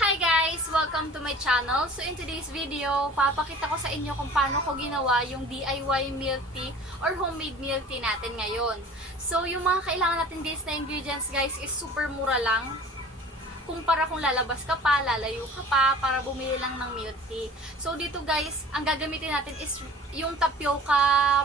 Hi guys! Welcome to my channel. So in today's video, papakita ko sa inyo kung paano ko ginawa yung DIY milk tea or homemade milk tea natin ngayon. So yung mga kailangan natin guys na ingredients guys is super mura lang. Kumpara kung lalabas ka pa, lalayo ka pa para bumili lang ng milk tea. So dito guys, ang gagamitin natin is yung tapioca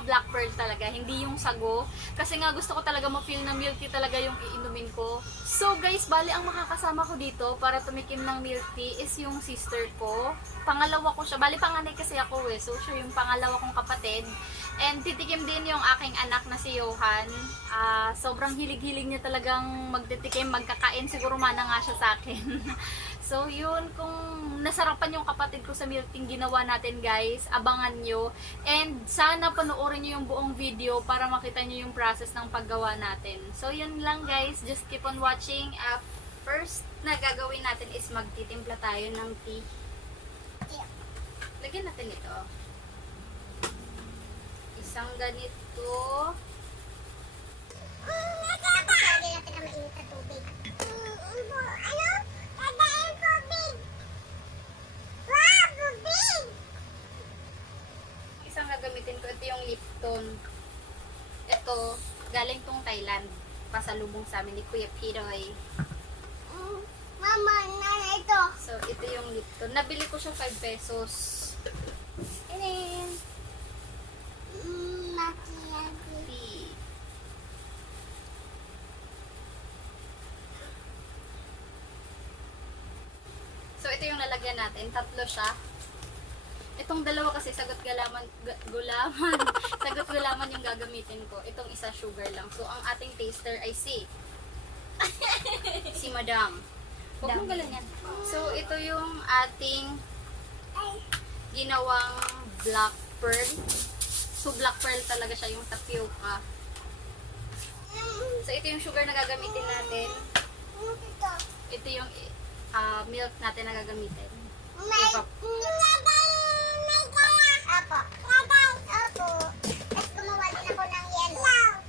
black pearl talaga, hindi yung sago. Kasi nga gusto ko talaga ma-feel na milk tea talaga yung iinumin ko. So guys, bali ang makakasama ko dito para tumikim ng milk tea is yung sister ko. Pangalawa ko siya, bali panganay kasi ako eh. So siya yung pangalawa kong kapatid. And titikim din yung aking anak na si Johan. Sobrang hilig-hilig niya talagang magtitikim, magkakain. Siguro mana nga siya sa akin. So yun, kung nasarapan yung kapatid ko sa milk tea ginawa natin guys, abangan nyo. And sana panoorin nyo yung buong video para makita nyo yung process ng paggawa natin. So yun lang guys, just keep on watching. First na gagawin natin is magtitimpla tayo ng tea. Lagyan natin ito. Isang ganito. Lagyan natin ang mainit na tubig. Ano? Dadain tubig! Wow! Tubig! Isang gagamitin ko, ito yung Lipton. Ito, galing tong Thailand. Pasalubong sa amin ni Kuya Piroy. Mama, na ito. So, ito yung Lipton. Nabili ko siya 5 pesos. And then, Makiyagi. tea. So, ito yung lalagyan natin. Tatlo siya. Itong dalawa kasi sagot gulaman, sagot gulaman yung gagamitin ko. Itong isa sugar lang. So, ang ating taster ay si Madam. Huwag mong galanyan. So, ito yung ating ginawang black pearl. So, black pearl talaga siya, yung tapioca. So, ito yung sugar na gagamitin natin. Ito. Ito yung milk natin na gagamitin. Apo. Apo. Tapos gumawa din ako ng yellow.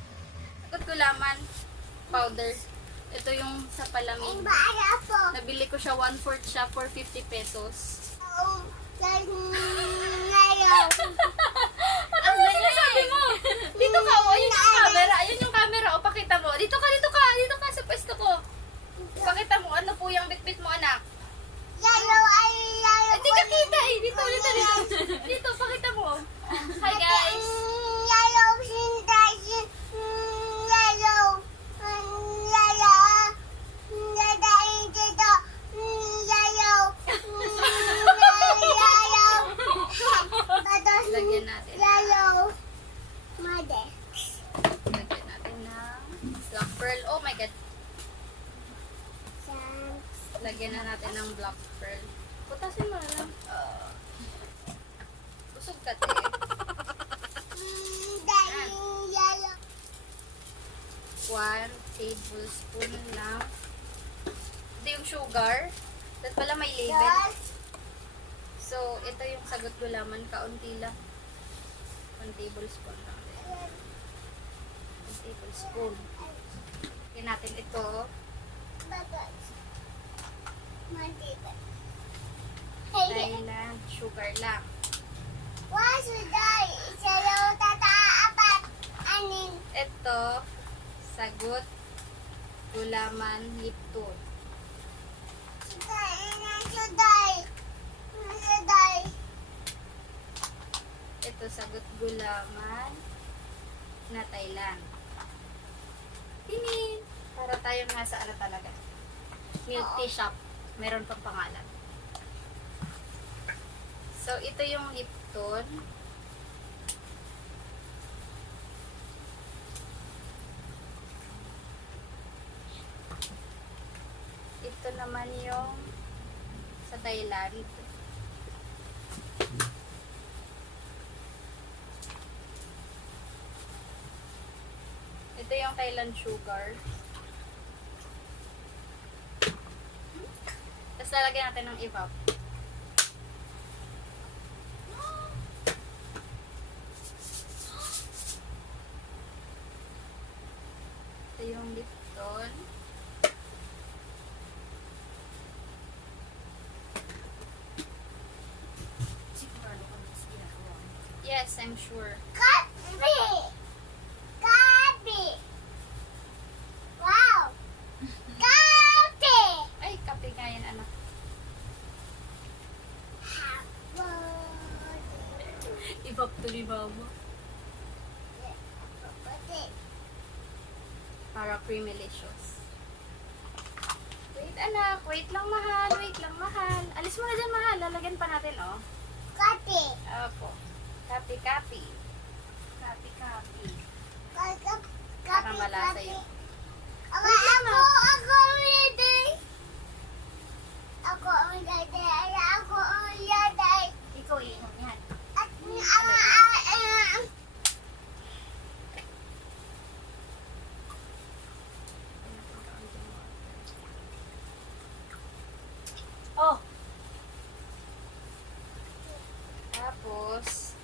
Sagot gulaman powder. Ito yung sa palamig. Apo. Nabili ko siya 1/4 siya for 50 pesos. Ang ganyan sabi mo. Dito ka, o, ayun yung camera. Ayun yung camera, o, pakita mo. Dito ka sa pwesto ko. Pakita mo, ano po yung bitbit mo, anak. Hindi ka kita eh. Dito. Dito, pakita mo. Hi guys. Lagyan natin. Lagyan natin ng black pearl. Oh my god. Lagyan na natin ng black pearl. Putasin mo na lang. Busog ka, te. 1 tablespoon lang. Ito yung sugar. At pala may label. So, ito yung sagot gulaman. Kaunti lang. 1 tablespoon lang. 1 tablespoon. Lagyan natin ito. Thailand sugar lang. Ito, sagot gulaman Lipton. Ito, sagot gulaman na Thailand. Tinin! Para tayo nasa ano talaga. Milk tea shop. Meron pang pangalan. So, ito yung Lipton. Ito naman yung sa Thailand. Ito yung Thailand sugar. Tapos lalagyan natin ng evap. Ito yung Lipton. I'm sure. Kapi! Kapi! Wow! Kapi! Ay, kape nga yan, anak. Ibab to ni mama. Para creamylicious. Wait, anak. Wait lang, mahal. Wait lang, mahal. Alis mo na dyan, mahal. Lalagyan pa natin, oh. Kapi! Opo. Kape, kape. Kape, kape. Kapi! Para malasa yun. Ako ready! Ako ready! Ako ready! Ikaw, iinom yan. At Oh! Tapos,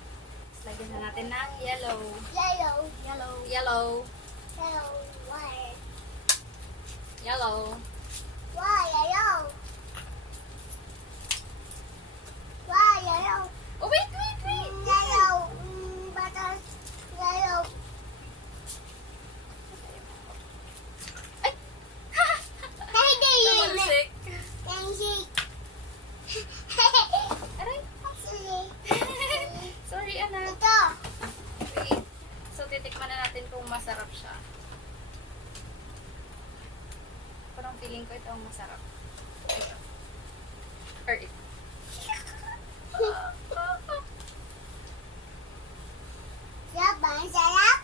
lagyan na natin ng yellow. yellow, Yellow. Yellow. yellow, white. Yellow. Why yellow? Why yellow? Oh, wait, wait, wait! Yellow, butter, yellow. Ay! Hindi yun. Namalsik. Hindi. Aray! Sorry, anak. Ito. Wait. So, titikman na natin kung masarap siya. Parang feeling ko ito ang masarap. Ito. Or ito. Sarap ba? Ang sarap?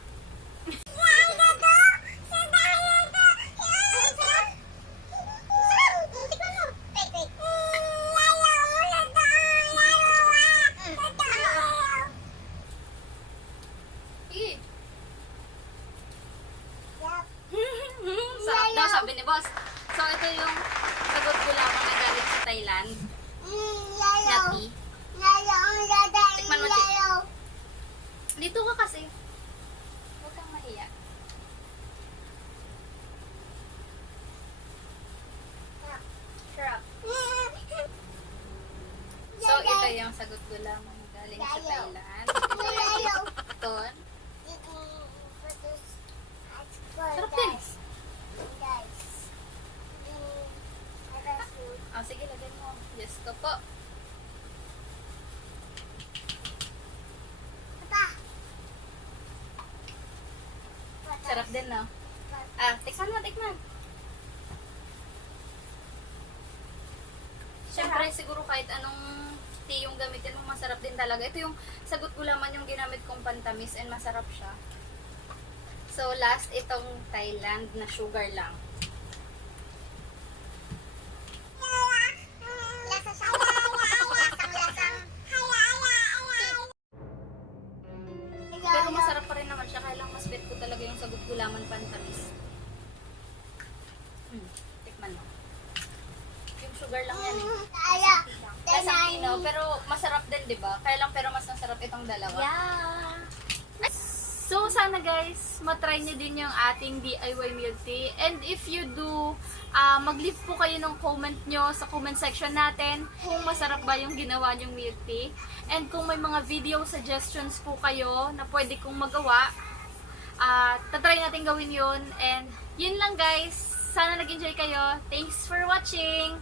Sige. Sarap daw, sabi ni boss. So, ito yung sagot ko lamang na galing sa Thailand. Nati. Tikman mo, Chi. Dito ka kasi. Huwag kang mahiya. Sarap. So, ito yung sagot ko lamang na galing sa Thailand. Ito yung ipon. Sarap din. Ah, sige, lagyan mo. Yes ko po. Sarap din, no? Ah, tikman mo, tikman. Siyempre, siguro kahit anong tea yung gamitin mo, masarap din talaga. Ito yung sagot ko lamang yung ginamit kong pantamis and masarap siya. So, last, itong Thailand na sugar lang. Pero masarap pa rin naman siya. Kaya lang mas bet ko talaga yung sagot gulaman pantamis. Tikman mo. Yung sugar lang yan eh. Lasang pino, pero masarap din, di ba? Kaya lang pero mas masarap itong dalawa. Yeah. So, sana guys, matry nyo din yung ating DIY milk tea. And if you do, mag-leave po kayo ng comment nyo sa comment section natin kung masarap ba yung ginawa nyong milk tea. And kung may mga video suggestions po kayo na pwede kong magawa, tatry natin gawin yun. And yun lang guys. Sana nag-enjoy kayo. Thanks for watching!